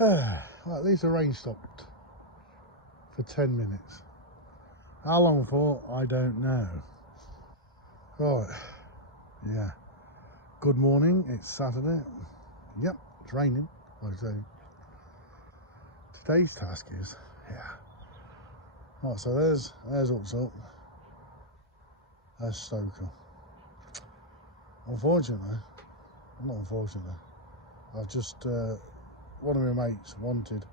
Well, at least the rain stopped for 10 minutes. How long for? I don't know. Right, yeah. Good morning, it's Saturday. Yep, it's raining, like I say. Today's task is, right, so there's Upsall, there's Stoker. Unfortunately, I've just, one of my mates wanted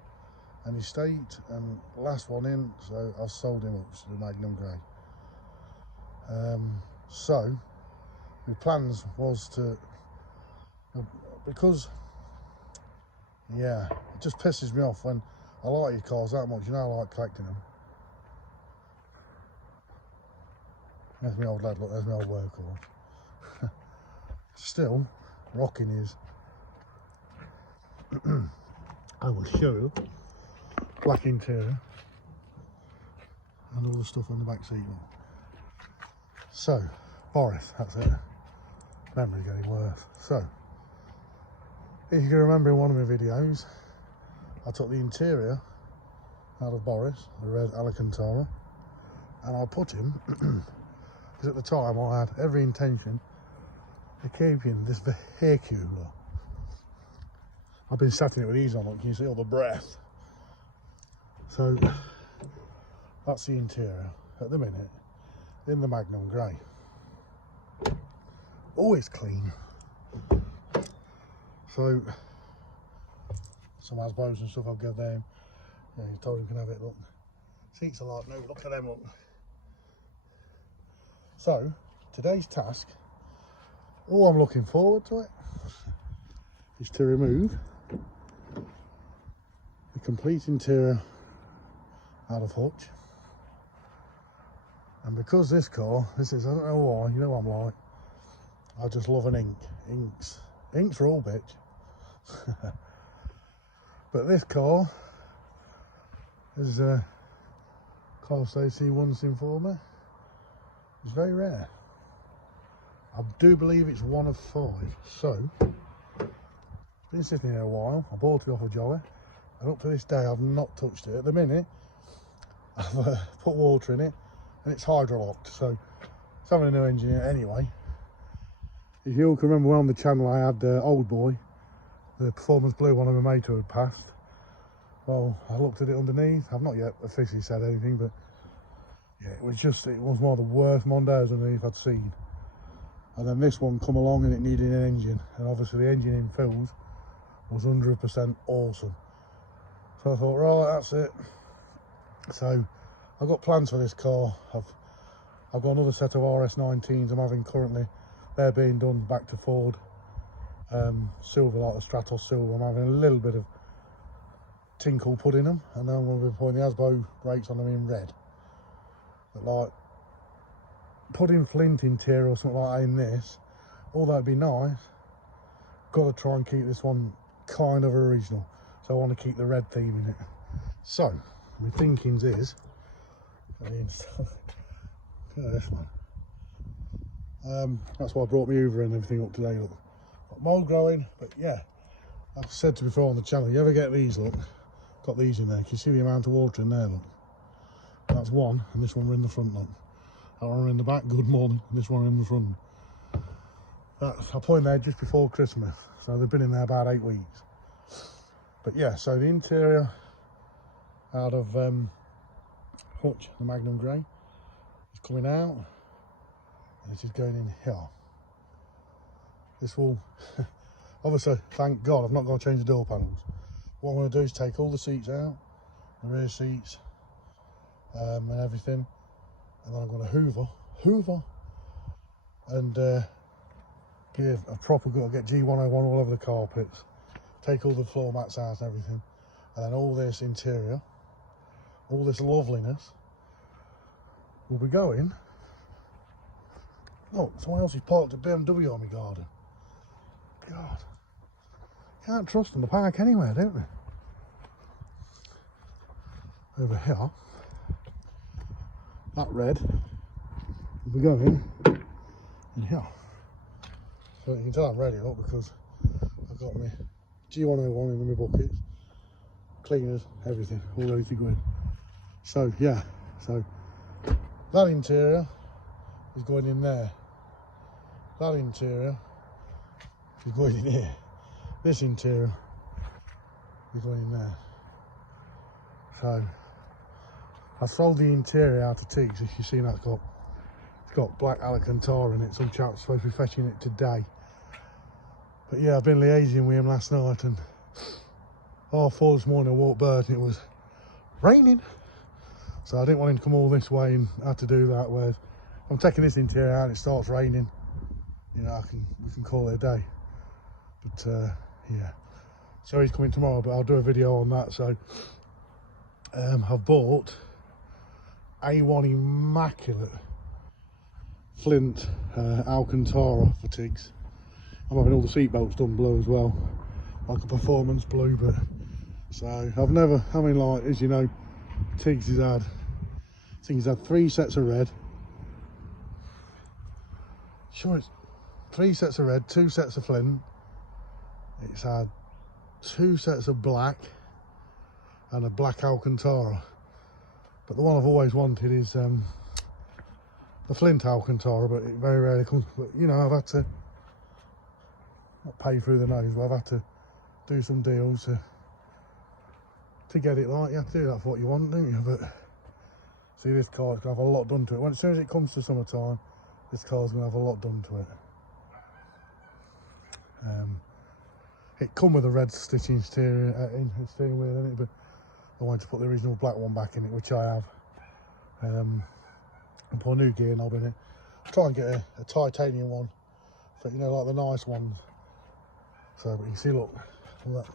an estate and last one in, so I've sold him up to the Magnum Grey. So my plans was to, because it just pisses me off when I like your cars that much, you know, I like collecting them. There's my old lad, look, there's my old workhorse. Still, rocking is, I will show you, black interior and all the stuff on the back seat. So, Boris, that's it. Memory's getting worse. So, if you can remember in one of my videos, I took the interior out of Boris, the red Alcantara, and I put him, because at the time I had every intention of keeping this vehicle. I've been sat in it with these on, look, you can see all the breath. So, that's the interior at the minute in the Magnum Grey. Always clean. So, some Asbos and stuff I'll give them. Yeah, you told him you can have it, look. Seats are like new, look at them, look. So, today's task, all I'm looking forward to it, is to remove the complete interior out of hutch. And because this car, I don't know why, you know what I'm like, I just love an ink. Ink's all, bitch. But this car is a Car Station once informed me, it's very rare. I do believe it's one of 5. So, it's been sitting here a while. I bought it off of Jolly, and up to this day I've not touched it. At the minute, I've put water in it, and it's hydrolocked, so it's having a new engine in it anyway. If you all can remember on the channel I had Old Boy, the Performance Blue one of my mates who had passed. Well, I looked at it underneath. I've not yet officially said anything, but yeah, it was one of the worst mondeos underneath I'd seen. And then this one come along and it needed an engine, and obviously the engine in fills was 100% awesome. So I thought, right, that's it. So I've got plans for this car. I've got another set of RS19s I'm having currently. They're being done back to Ford. Silver, like the Stratos silver. I'm having a little bit of tinkle put in them, and then I'm going to be putting the Asbo brakes on them in red. But like putting flint interior or something like that in this, although it'd be nice, got to try and keep this one kind of original. So I want to keep the red theme in it. So my thinkings is, look at this one. That's why I brought my Hoover and everything up today. Look, got mold growing, but yeah, I've said to before on the channel, you ever get these, look, got these in there. Can you see the amount of water in there, look? That's one, and this one are in the front, look. That one are in the back, good morning, and this one are in the front. I put in there just before Christmas, so they've been in there about 8 weeks. But yeah, so the interior out of hutch, the Magnum Grey, is coming out, and it is going in here. This will, obviously, thank God, I've not got to change the door panels. What I'm going to do is take all the seats out, the rear seats, and everything, and then I'm going to hoover, and give a proper go, get G101 all over the carpets, take all the floor mats out and everything, and then all this interior, all this loveliness will be going. Look, someone else has parked a BMW on my garden. God, can't trust them to park anywhere, don't we? Over here, that red will be going in here. So you can tell I'm ready, look, because I've got my G101 in my buckets, cleaners, everything, all ready to go in. So yeah, so that interior is going in there. That interior is going in here. This interior is going in there. So I sold the interior out to Tiggs. If you've seen that, it's got black Alcantara in it. Some chap's supposed to be fetching it today. But yeah, I've been liaising with him last night, and 4:30 this morning I walked bird and it was raining. So I didn't want him to come all this way and have to do that. Whereas if I'm taking this interior out and it starts raining, you know, we can call it a day. But yeah, so he's coming tomorrow, but I'll do a video on that. So I've bought A1 immaculate flint Alcantara for Tiggs. I'm having all the seat belts done blue as well, like a performance blue. But so like, as you know, Tiggs has had, I think he's had 3 sets of red. Sure, it's 3 sets of red, 2 sets of flint. It's had 2 sets of black and a black Alcantara. But the one I've always wanted is the flint Alcantara, but it very rarely comes. But you know, I've had to not pay through the nose, but I've had to do some deals to get it right. You have to do that for what you want, don't you? But see, this car's gonna have a lot done to it. As soon as it comes to summertime, this car's gonna have a lot done to it. It come with a red stitching steering wheel in it, but I wanted to put the original black one back in it, which I have. And put a new gear knob in it. Try and get a titanium one, for, you know, like the nice ones. So, but you can see, look, all that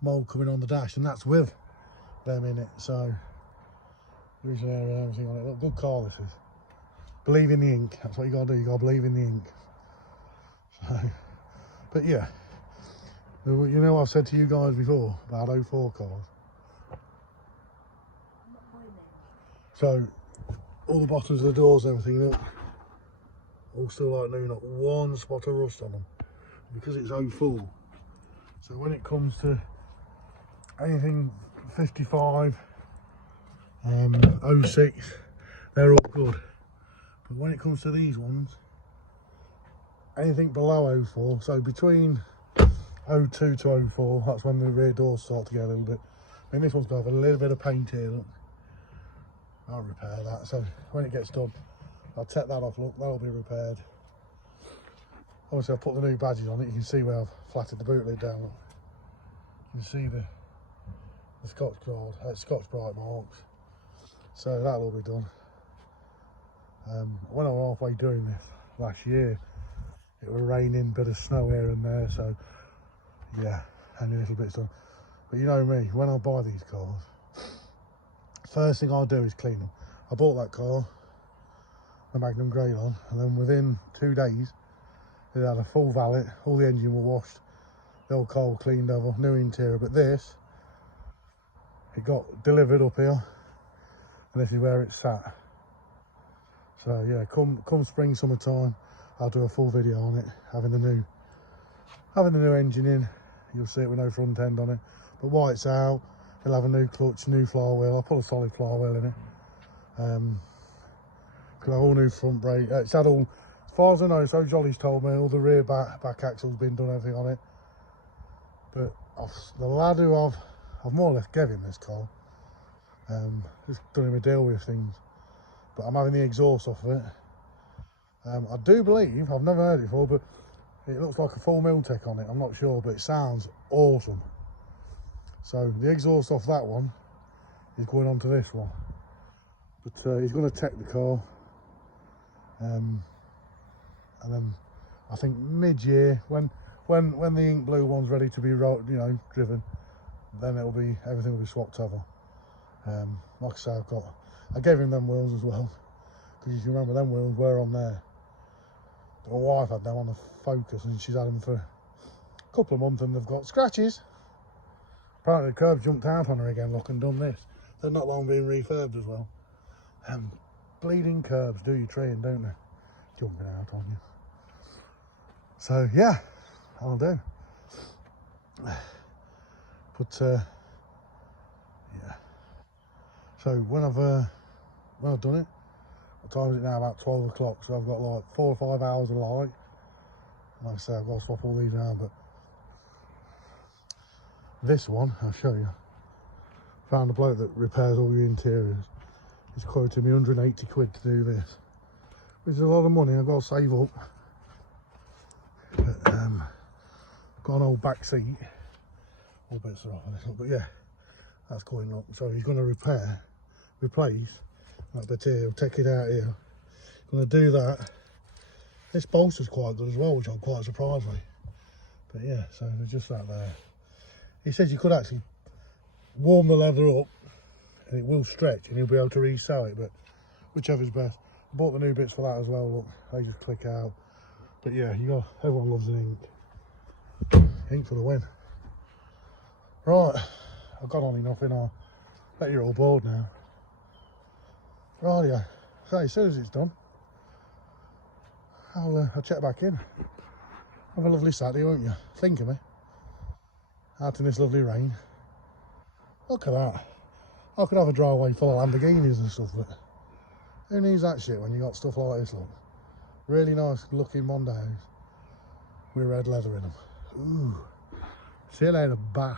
mould coming on the dash, and that's with them in it. So, original area and everything on it. Look, good car this is. Believe in the ink. That's what you gotta do. You gotta believe in the ink. So, but yeah, you know, I've said to you guys before about 04 cars. So all the bottoms of the doors, everything, look, all still like new, not one spot of rust on them, because it's 04. So when it comes to anything 55, 06, they're all good. But when it comes to these ones, anything below 04, so between 02 to 04, that's when the rear doors start to get a little bit. I mean, this one's got a little bit of paint here, look. I'll repair that. So when it gets done, I'll take that off, look, that'll be repaired. Obviously I've put the new badges on it. You can see where I've flatted the boot lid down, look. You can see the Scotch Brite marks. So that'll all be done. When I was halfway doing this last year, it was raining, bit of snow here and there, so yeah, only little bits done. But you know me, when I buy these cars, first thing I'll do is clean them. I bought that car, the Magnum Greylon, and then within 2 days, it had a full valet, all the engine were washed, the old car was cleaned over, new interior. But this, it got delivered up here, and this is where it's sat. So yeah, come spring, summertime, I'll do a full video on it, having the new engine in. You'll see it with no front end on it. But while it's out, it'll have a new clutch, new flywheel. I'll put a solid flywheel in it. It'll have all new front brake. It's had all, as far as I know, so Jolly's told me, all the rear back axle's been done, everything on it. But the lad who I've more or less gave him this car, just done him a deal with things. But I'm having the exhaust off of it. I do believe, I've never heard it before, but it looks like a full Miltech on it. I'm not sure, but it sounds awesome. So the exhaust off that one is going on to this one. But he's going to tech the car. And then I think mid-year, when the ink blue one's ready to be, driven, then everything will be swapped over. Like I say, I gave him them wheels as well, because you can remember them wheels were on there. But my wife had them on the Focus, and she's had them for a couple of months, and they've got scratches. Apparently the curb jumped out on her again, look, and done this. They're not long being refurbed as well. Bleeding curbs do you train, don't they? Jumping out on you. So yeah, I'll do. But So when I've done it, what time is it now? About 12 o'clock. So I've got like 4 or 5 hours of light. Like I say, I've got to swap all these around, but this one, I'll show you. Found a bloke that repairs all your interiors. He's quoted me 180 quid to do this, which is a lot of money. I've got to save up. But, got an old back seat. All bits are off on this one, but yeah, that's going up. So he's going to replace that bit here. He'll take it out here. Going to do that. This bolster's quite good as well, which I'm quite surprised with. But yeah, so there's just that there. He says you could actually warm the leather up and it will stretch and you'll be able to resell it, but whichever's best. I bought the new bits for that as well. Look, they just click out. But yeah, everyone loves an ink. Ink for the win. Right, I've got on enough, I bet you're all bored now. Right, yeah. So as soon as it's done, I'll check back in. Have a lovely Saturday, won't you? Think of me. Out in this lovely rain. Look at that. I could have a driveway full of Lamborghinis and stuff, but who needs that shit when you got stuff like this, look. Really nice looking mondeos with red leather in them. Ooh. See you later, bye.